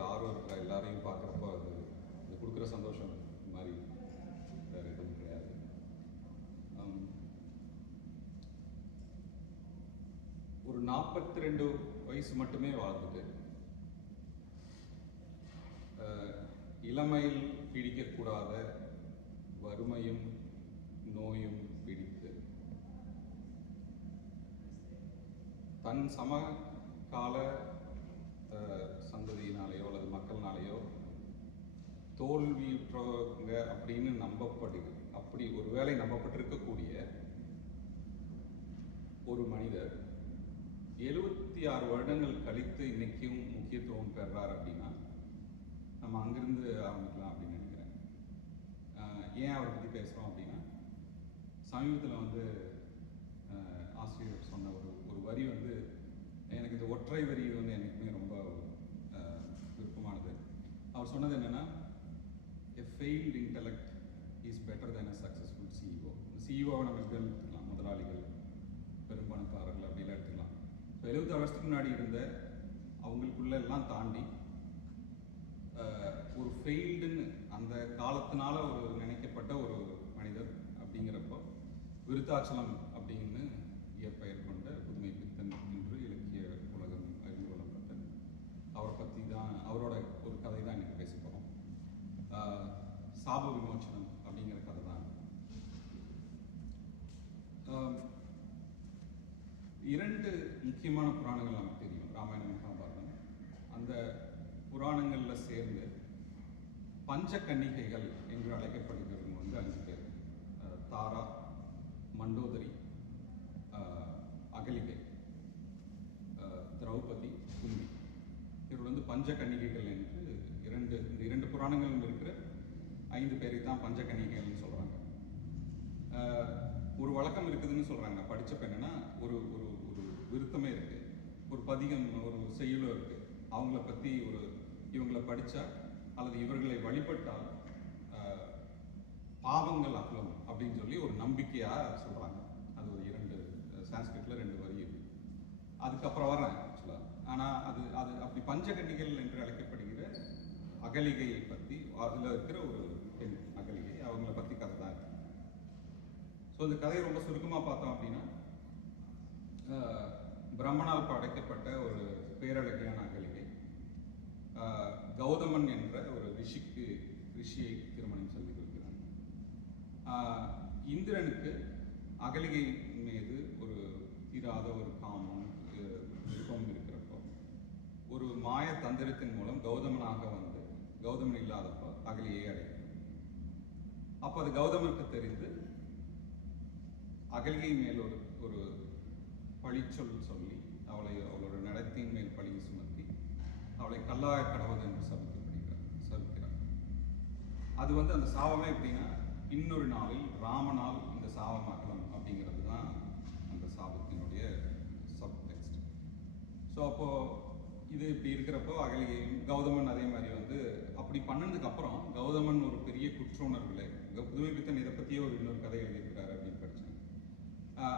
ரொம்ப ஆர்வம் இருக்கிற எல்லாரையும் பார்க்குறப்போ அது அது கொடுக்குற சந்தோஷம் மாதிரி வேறு எதுவும் கிடையாது. ஒரு நாற்பத்தி ரெண்டு வயசு மட்டுமே வாழ்ந்துட்டு இளமையில் பிடிக்கக்கூடாத வறுமையும் நோயும் பிடித்து தன் சமகால சந்ததியினாலேயோ அல்லது மக்கள்னாலேயோ தோல்வியுற்றவங்க அப்படின்னு நம்பப்படுது அப்படி ஒருவேளை நம்பப்பட்டிருக்கக்கூடிய ஒரு மனிதர் எழுபத்தி ஆறு வருடங்கள் கழித்து இன்னைக்கும் முக்கியத்துவம் பெறார் அப்படின்னா நம்ம அங்கிருந்து ஆரம்பிக்கலாம் அப்படின்னு நினைக்கிறேன். ஆஹ் ஏன் அவரை பற்றி பேசுகிறோம் அப்படின்னா சமீபத்தில் வந்து ஆஹ் ஆசிரியர் சொன்ன ஒரு ஒரு வரி வந்து எனக்கு இந்த ஒற்றை வரி வந்து எனக்கு அவர் சொன்னது என்னென்னா a failed intellect is better than a successful CEO சிஇஓவை நம்ம எப்படி எடுத்துக்கலாம் முதலாளிகள் பெரும்பணக்காரர்கள் அப்படிலாம் எடுத்துக்கலாம். இப்போ எழுபத்தாறு வருஷத்துக்கு முன்னாடி இருந்த அவங்களுக்குள்ள எல்லாம் தாண்டி ஒரு ஃபெயில்டுன்னு அந்த காலத்தினால ஒரு நினைக்கப்பட்ட ஒரு மனிதர் அப்படிங்கிறப்போ விருத்தாச்சலம் அப்படின்னு இயற்பெயர் கொண்ட புதுமை பித்தன் என்று இலக்கிய உலகம் அறிந்து கொள்ளப்பட்ட அவரை பற்றி தான் அவரோட ஒரு கதை தான் இன்னைக்கு பேச போகிறோம் சாப விமோச்சனம் அப்படிங்கிற கதை தான். இரண்டு முக்கியமான புராணங்கள் நமக்கு தெரியும். ராமாயணம் மகாபாரதம். அந்த புராணங்களில் சேர்ந்து பஞ்ச கன்னிகைகள் என்று அழைக்கப்படுகிறவங்க வந்து அஞ்சு பேர். தாரா மண்டோதரி அகலிகை திரௌபதி குந்தி. இவர் வந்து பஞ்ச கன்னிகைகள் என்று இரண்டு இந்த இரண்டு புராணங்களிலும் இருக்கிற ஐந்து பேரை தான் பஞ்ச சொல்கிறாங்க ஒரு வழக்கம் இருக்குதுன்னு சொல்கிறாங்க படித்த படிச்சப்ப என்னன்னா ஒரு ஒரு ஒரு விருத்தமே இருக்குது ஒரு பதிகம் ஒரு செய்யுளோ இருக்குது அவங்கள பற்றி ஒரு இவங்களை படித்தா அல்லது இவர்களை வழிபட்டால் பாவங்கள் அகலும் அப்படின்னு சொல்லி ஒரு நம்பிக்கையாக சொல்கிறாங்க அது ஒரு இரண்டு சான்ஸ்கிரிட்டில் ரெண்டு வரி இருக்கு. அதுக்கப்புறம் வரேன் ஆக்சுவலாக ஆனால் அது அது அப்படி பஞ்சகண்டிகள் என்று அழைக்கப்படுகிற அகலிகையை பற்றி அதில் இருக்கிற ஒரு பெண் அகலிகை அவங்கள பத்தி கதை தான் இருக்கு ஸோ இந்த கதையை ரொம்ப சுருக்கமாக பார்த்தோம் அப்படின்னா பிரம்மனால் படைக்கப்பட்ட ஒரு பேரழகியான அகலிகை. கௌதமன் என்ற ஒரு ரிஷிக்கு ரிஷியை திருமணம் செய்து கொள்கிறான். இந்திரனுக்கு அகலிகை மீது ஒரு தீராத ஒரு காமம் விருப்பம் இருக்கிறப்போ ஒரு மாய தந்திரத்தின் மூலம் கௌதமனாக வந்து கௌதமன் இல்லாதப்போ அகலியை அடைக்கிறான் அப்போ அது கௌதமனுக்கு தெரிந்து அகலிகை மேல் ஒரு ஒரு பழிச்சொல் சொல்லி அவளை அவளோட நடத்தின் மேல் பழியை சுமத்தி அவளை கல்லாய கடவுள் என்று சபிக்கப்படுகிறார் சபிக்கிறார். அது வந்து அந்த சாபமே எப்படின்னா இன்னொரு நாளில் ராமனால் இந்த சாபம் அப்படிங்கிறது தான் அந்த சாபத்தினுடைய சப் டெக்ஸ்ட் ஸோ அப்போது இது இப்படி இருக்கிறப்போ அகலிகையும் கௌதமன் அதே மாதிரி வந்து அப்படி பண்ணதுக்கு அப்புறம் கௌதமன் ஒரு பெரிய குற்ற உணர்வுல க- புதுமை பித்தன் இதை பற்றியே ஒரு இன்னொரு கதை எழுதியிருக்கிறாரு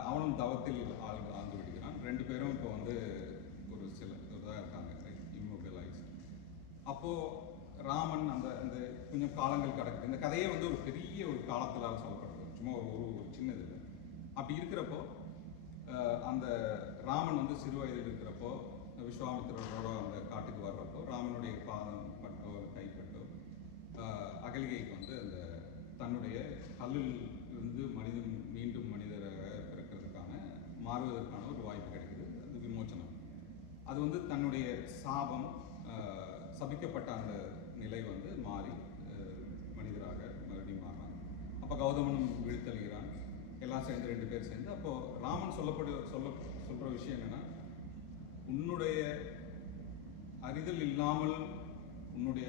அவனும் தவத்தில் ஆழ்ந்து ஆழ்ந்து விடுகிறான். ரெண்டு பேரும் இப்போ வந்து ஒரு சில இதாக இருக்காங்க இம்மொபிலைஸ் அப்போது ராமன் அந்த அந்த கொஞ்சம் காலங்கள் கடக்குது. இந்த கதையே வந்து ஒரு பெரிய ஒரு காலத்தில் சொல்லப்படுறது சும்மா ஒரு ஒரு ஒரு சின்னது இல்லை. அப்படி இருக்கிறப்போ அந்த ராமன் வந்து சிறு வயதில் இருக்கிறப்போ விஸ்வாமித்திரரோட அந்த காட்டுக்கு வர்றப்போ ராமனுடைய பாதம் பட்டோ கைப்பட்டோ அகலிகைக்கு வந்து அந்த தன்னுடைய கல்லில் இருந்து மனிதன் மீண்டும் மனிதரை மாறுவதற்கான ஒரு வாய்ப்பு கிடைக்குது. அது விமோச்சனம் அது வந்து தன்னுடைய சாபம் சபிக்கப்பட்ட அந்த நிலை வந்து மாறி மனிதராக மறுபடியும் மாறினான் அப்போ கௌதமனும் விழுத்தழுகிறான். எல்லாம் சேர்ந்து ரெண்டு பேர் சேர்ந்து அப்போது ராமன் சொல்லப்படு சொல்ல சொல்கிற விஷயம் என்னென்னா உன்னுடைய அறிதல் இல்லாமல் உன்னுடைய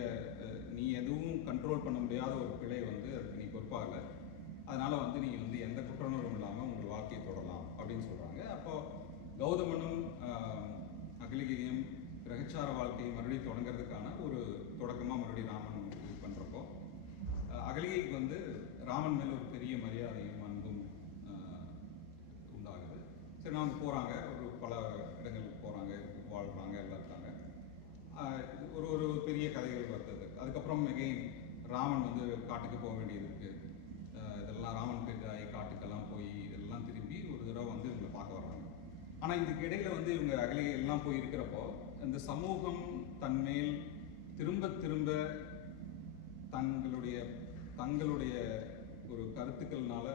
நீ எதுவும் கண்ட்ரோல் பண்ண முடியாத ஒரு பிழை வந்து அதுக்கு நீ பொறுப்பாகல. அதனால் வந்து நீங்கள் வந்து எந்த குற்றணர்வும் இல்லாமல் உங்கள் வாழ்க்கையை தொடரலாம் அப்படின்னு சொல்கிறாங்க அப்போ கௌதமனும் ஆஹ், அகலிகையும் கிரகச்சார வாழ்க்கையை மறுபடியும் தொடங்குறதுக்கான ஒரு தொடக்கமாக மறுபடியும் ராமன் இது பண்ணுறப்போ அகழிகைக்கு வந்து ராமன் மேலே ஒரு பெரிய மரியாதையும் அன்பும் உண்டாகுது. சரி அவங்க போகிறாங்க ஒரு பல இடங்களுக்கு போகிறாங்க வாழ்கிறாங்க எல்லாம் இருக்காங்க. ஒரு ஒரு பெரிய கதைகள் வருது அதுக்கப்புறம் எகைன் ராமன் வந்து காட்டுக்கு போக வேண்டியது இருக்குது இதெல்லாம் ராமன் பெரிதாய் காட்டுக்கெல்லாம் போய் இதெல்லாம் திரும்பி ஒரு தடவை வந்து இவங்களை பார்க்க வர்றாங்க. ஆனால் இதுக்கு இடையில வந்து இவங்க அகலே எல்லாம் போய் இருக்கிறப்போ இந்த சமூகம் தன்மேல் திரும்ப திரும்ப தங்களுடைய தங்களுடைய ஒரு கருத்துக்கள்னால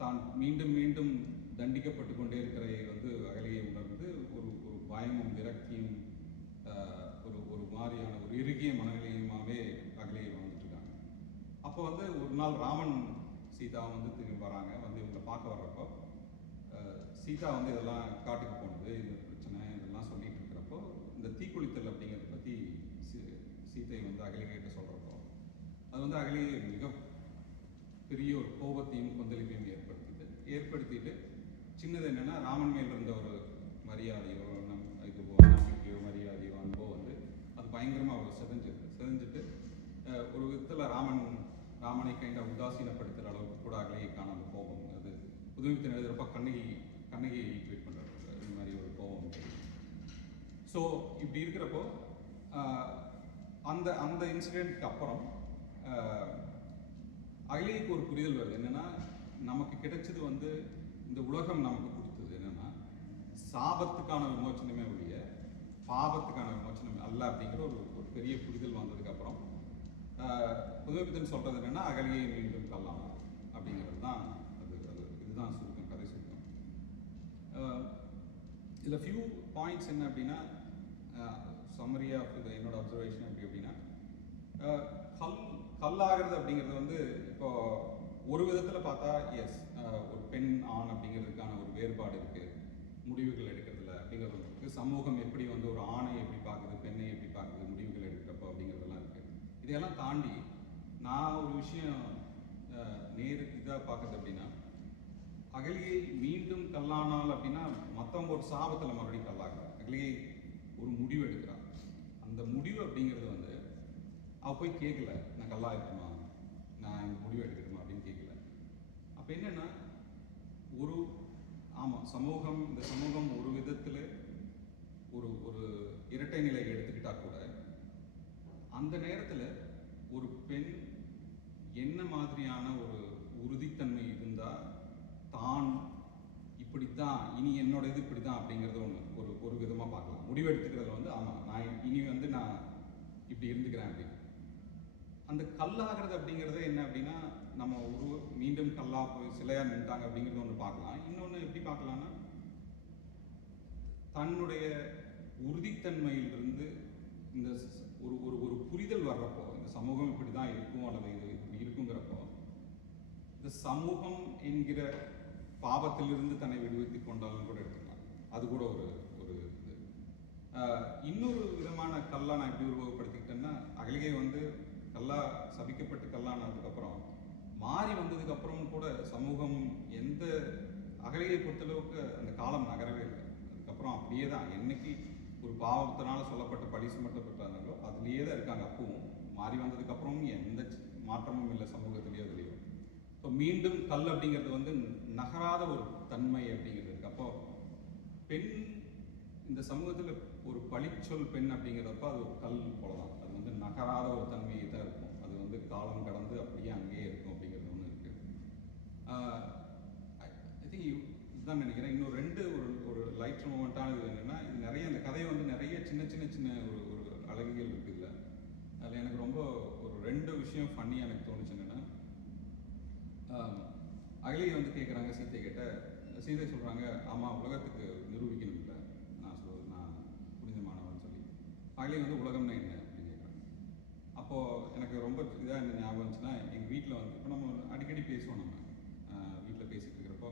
தான் மீண்டும் மீண்டும் தண்டிக்கப்பட்டு கொண்டே இருக்கிறதை வந்து அகலையை உணர்ந்து ஒரு ஒரு பயமும் விரக்தியும் ஒரு ஒரு மாதிரியான ஒரு இறுகிய மனநிலையுமாவே அகலையை வாழ்ந்துட்டு இருக்காங்க. அப்போ வந்து ஒரு நாள் ராமன் சீதா வந்து திரும்பி வராங்க. வந்து இவங்களை பார்க்க வர்றப்போ சீதா வந்து இதெல்லாம் காட்டுக்கு போனது இது பிரச்சனை இதெல்லாம் சொல்லிட்டு இருக்கிறப்போ இந்த தீக்குளித்தல் அப்படிங்கிறத பற்றி சீதை வந்து அகலிகிட்ட சொல்கிறப்போ அது வந்து அகலிகை மிக பெரிய ஒரு கோபத்தையும் கொந்தளிப்பையும் ஏற்படுத்திது ஏற்படுத்திட்டு சின்னது என்னென்னா ராமன் மேல் இருந்த ஒரு மரியாதையோ நம் இதுவோ நம்பிக்கையோ மரியாதையோ அன்போ வந்து அது பயங்கரமாக அவர் செதஞ்சிருக்கு செதஞ்சிட்டு ஒரு விதத்தில் ராமன் ராமனை கைண்ட உதாசீனப்படுத்துகிற அளவுக்கு கூட அகலையை அந்த கோபம் அது புதுமித்தன் எழுதுறப்ப கண்ணகி கண்ணகியை ட்ரீட் பண்ணுறாரு இந்த மாதிரி ஒரு கோபம் ஸோ இப்படி இருக்கிறப்போ அந்த அந்த இன்சிடென்ட்க்கு அப்புறம் அகிலேக்கு ஒரு புரிதல் வருது. என்னென்னா நமக்கு கிடைச்சது வந்து இந்த உலகம் நமக்கு கொடுத்தது என்னென்னா சாபத்துக்கான விமோச்சனமே ஒழிய பாவத்துக்கான விமோச்சனம் அல்ல அப்படிங்கிற ஒரு ஒரு பெரிய புரிதல் வந்ததுக்கப்புறம் அப்புறம் சொல்கிறது என்னென்னா என்னன்னா அகலியை மீண்டும் கல்லாம் அப்படிங்கிறது தான் அது அது இதுதான் சுருக்கம் கதை சுருக்கம் இதில் ஃபியூ பாயிண்ட்ஸ் என்ன அப்படின்னா சம்மரி ஆஃப் இது என்னோட அப்சர்வேஷன் எப்படி அப்படின்னா கல் கல்லாகிறது அப்படிங்கிறது வந்து இப்போ ஒரு விதத்தில் பார்த்தா எஸ் ஒரு பெண் ஆண் அப்படிங்கிறதுக்கான ஒரு வேறுபாடு இருக்குது முடிவுகள் எடுக்கிறதுல அப்படிங்கிறது இருக்குது சமூகம் எப்படி வந்து ஒரு ஆணை எப்படி பார்க்குது பெண்ணை எப்படி பார்க்குது முடிவுகள் எடுக்கிறப்போ அப்படிங்கிறதெல்லாம் இருக்கு இதையெல்லாம் தாண்டி நான் ஒரு விஷயம் அஹ், நேரு இதாக பார்க்குறது அப்படின்னா அகலியை மீண்டும் கல்லானால் அப்படின்னா மற்றவங்க ஒரு சாபத்தில் மறுபடியும் கல்லாகிறார் அகலியை ஒரு முடிவு எடுக்கிறார் அந்த முடிவு அப்படிங்கிறது வந்து அவ போய் கேட்கல நான் கல்லாயிருக்குமா? நான் இந்த முடிவு எடுக்கணுமா அப்படின்னு கேட்கல அப்போ என்னென்னா ஒரு ஆமாம் சமூகம் இந்த சமூகம் ஒரு விதத்தில் ஒரு ஒரு இரட்டை நிலை எடுத்துக்கிட்டால் கூட அந்த நேரத்தில் ஒரு பெண் என்ன மாதிரியான ஒரு உறுதித்தன்மை இருந்தால் தான் இப்படித்தான் இனி என்னோட இது இப்படித்தான் அப்படிங்கிறது ஒன்று ஒரு ஒரு விதமாக பார்க்கலாம். முடிவு எடுத்துக்கிறதுல வந்து ஆமாம் நான் இனி வந்து நான் இப்படி இருந்துக்கிறேன் அப்படி அந்த கல்லாகிறது அப்படிங்கிறது என்ன அப்படின்னா நம்ம ஒரு மீண்டும் கல்லா போய் சிலையா நின்ட்டாங்க அப்படிங்கிறது ஒன்று பார்க்கலாம். இன்னொன்று எப்படி பார்க்கலாம்னா தன்னுடைய உறுதித்தன்மையிலிருந்து இந்த ஒரு ஒரு ஒரு புரிதல் வர்றப்போ இந்த சமூகம் இப்படி தான் இருக்கும் அல்லது இது இப்படி இருக்குங்கிறப்போ இந்த சமூகம் என்கிற பாவத்திலிருந்து தன்னை விடுவித்துக் கொண்டாலும் கூட எடுத்துக்கலாம் அது கூட ஒரு ஒரு இது. இன்னொரு விதமான கல்லா நான் எப்படி உருவகப்படுத்திக்கிட்டேன்னா அகலிகை வந்து கல்லா சபிக்கப்பட்டு கல்லானதுக்கப்புறம் மாறி வந்ததுக்கப்புறம் கூட சமூகம் எந்த அகலிகை பொறுத்தளவுக்கு அந்த காலம் நகரவே இல்லை. அதுக்கப்புறம் அப்படியே தான் என்னைக்கு ஒரு பாவத்தினால சொல்லப்பட்ட பழி சுமத்தப்பட்டாங்களோ அதுலேயே தான் இருக்காங்க. அப்பவும் மாறி வந்ததுக்கப்புறமும் எந்த மாற்றமும் இல்லை சமூகத்திலேயோ அதுலேயோ. ஸோ மீண்டும் கல் அப்படிங்கிறது வந்து நகராத ஒரு தன்மை அப்படிங்கிறது இருக்கு. அப்போ பெண் இந்த சமூகத்தில் ஒரு பழிச்சொல் பெண் அப்படிங்கிறப்ப அது ஒரு கல் போலதான். அது வந்து நகராத ஒரு தன்மையை தான் இருக்கும். அது வந்து காலம் கடந்து அப்படியே அங்கேயே இருக்கும் அப்படிங்கிறது ஒன்று இருக்கு. ஐ திங்க் இதுதான் நினைக்கிறேன். இன்னும் ரெண்டு ஒரு ஒரு லைட் மூமெண்ட்டானது என்னன்னா இது நிறைய இந்த கதை வந்து நிறைய சின்ன சின்ன சின்ன ஒரு ஒரு அழகுகள் இருக்குதுல்ல. அதில் எனக்கு ரொம்ப ஒரு ரெண்டு விஷயம் ஃபன்னி எனக்கு தோணுச்சு என்னென்னா அகிலியை வந்து கேட்குறாங்க சீத்தை கிட்ட சீதை சொல்கிறாங்க ஆமாம் உலகத்துக்கு நிரூபிக்கணும் இல்லை நான் சொல் நான் புனிதமானவன் சொல்லி. அகிலி வந்து உலகம்னா என்ன அப்படின்னு கேட்குறாங்க எனக்கு ரொம்ப இதாக என்ன ஞாபகம் இருந்துச்சுன்னா எங்கள் வீட்டில் வந்து இப்போ நம்ம அடிக்கடி பேசுவோம் நம்ம. வீட்டில் பேசிகிட்டு இருக்கிறப்போ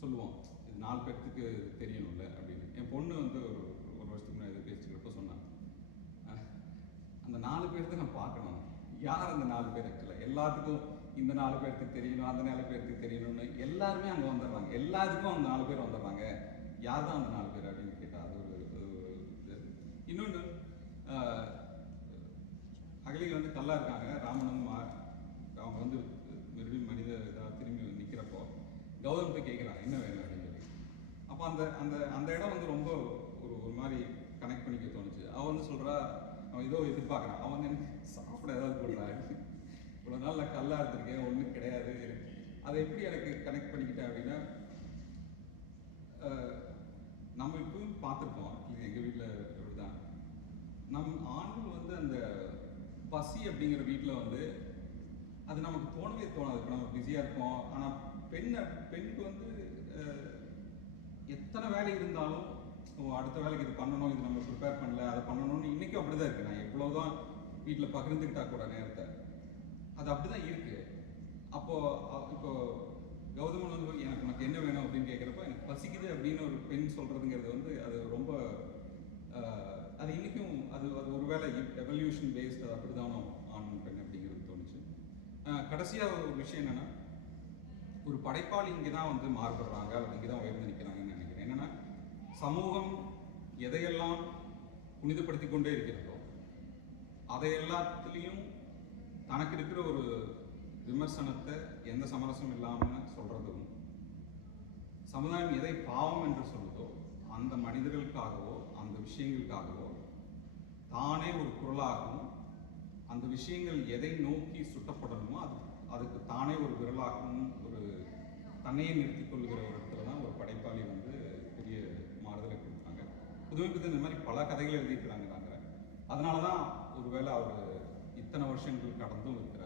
சொல்லுவோம் இது நாலு பேர்த்துக்கு தெரியணும்ல அப்படின்னு என் பொண்ணு வந்து ஒரு ஒரு வருஷத்துக்கு முன்னாடி இதை பேசிட்டு இருக்கிறப்போ சொன்னாங்க அஹ், அந்த நாலு பேர்த்த நான் பார்க்கணும் யார் அந்த நாலு பேர் ஆக்சுவலாக எல்லாத்துக்கும் இந்த நாலு பேருக்கு தெரியணும் அந்த நாலு பேருக்கு தெரியணும்னு எல்லாருமே அங்கே வந்துடுறாங்க. எல்லாத்துக்கும் அந்த நாலு பேர் வந்துடுறாங்க. யார் தான் அந்த நாலு பேர் அப்படின்னு கேட்டால் அது ஒரு இன்னொன்று அகலிகள் வந்து கல்லா இருக்காங்க. ராமனும் மா- அவங்க வந்து மறுபடியும் மனித இதாக திரும்பி நிற்கிறப்போ கௌதமத்தை கேட்குறான் என்ன வேணும்? அப்படின்னு சொல்லி. அப்போ அந்த அந்த அந்த இடம் வந்து ரொம்ப ஒரு ஒரு மாதிரி கனெக்ட் பண்ணிக்க தோணுச்சு. அவன் வந்து சொல்கிறா அவன் ஏதோ எதிர்பார்க்குறான் அவன் வந்து எனக்கு ஏதாவது போடுறாரு இவ்வளோ நாள் நான் கல்லா இருந்திருக்கேன் ஒன்றும் கிடையாது. அதை எப்படி எனக்கு கனெக்ட் பண்ணிக்கிட்டேன் அப்படின்னா நம்ம இப்பவும் பார்த்துருப்போம். இது எங்கள் வீட்டில் தான் நம் ஆண்கள் வந்து அந்த பசி அப்படிங்கிற வீட்டில் வந்து அது நமக்கு தோணவே தோணாது. இப்போ நம்ம பிஸியாக இருப்போம். ஆனால் பெண் பெண்ணுக்கு வந்து அஹ், எத்தனை வேலை இருந்தாலும் ஓ அடுத்த வேலைக்கு இது பண்ணணும் இது நம்ம ப்ரிப்பேர் பண்ணல அதை பண்ணணும்னு இன்றைக்கும் அப்படி தான் இருக்குது நான் எவ்வளோதான் வீட்டில் பகிர்ந்துக்கிட்டா கூட நேரத்தை. அது அப்படி தான் இருக்குது அப்போது இப்போ கௌதமன் வந்து எனக்கு உனக்கு என்ன வேணும்? அப்படின்னு கேட்குறப்ப எனக்கு பசிக்குது அப்படின்னு ஒரு பெண் சொல்கிறதுங்கிறது வந்து அது ரொம்ப அது இன்றைக்கும் அது அது ஒருவேளை எவல்யூஷன் பேஸ்ட் அது அப்படி தானோ ஆண் பெண் அப்படிங்கிறது தோணுச்சு. கடைசியாக ஒரு விஷயம் என்னென்னா ஒரு படைப்பாளி இங்கே தான் வந்து மாறுபடுறாங்க அல்லது இங்கே தான் உயர்ந்து நிற்கிறாங்கன்னு நினைக்கிறேன். என்னென்னா சமூகம் எதையெல்லாம் புனிதப்படுத்தி கொண்டே இருக்கிறதோ அதை எல்லாத்துலேயும் தனக்கு இருக்கிற ஒரு விமர்சனத்தை எந்த சமரசம் இல்லாமல் சொல்கிறதும் சமுதாயம் எதை பாவம் என்று சொல்லுதோ அந்த மனிதர்களுக்காகவோ அந்த விஷயங்களுக்காகவோ தானே ஒரு குரலாகவும் அந்த விஷயங்கள் எதை நோக்கி சுட்டப்படணுமோ அது அதுக்கு தானே ஒரு விரலாகவும் ஒரு தன்னையே நிறுத்திக் கொள்கிற ஒரு இடத்துல தான் ஒரு படைப்பாளி வந்து பெரிய மாறுதலை கொடுத்தாங்க புதுமை இந்த மாதிரி பல கதைகள் எழுதியிருக்கிறாங்க நாங்கள் அதனால தான் ஒருவேளை அவர் இத்தனை வருஷங்கள் கடந்தும் இருக்கிறார்.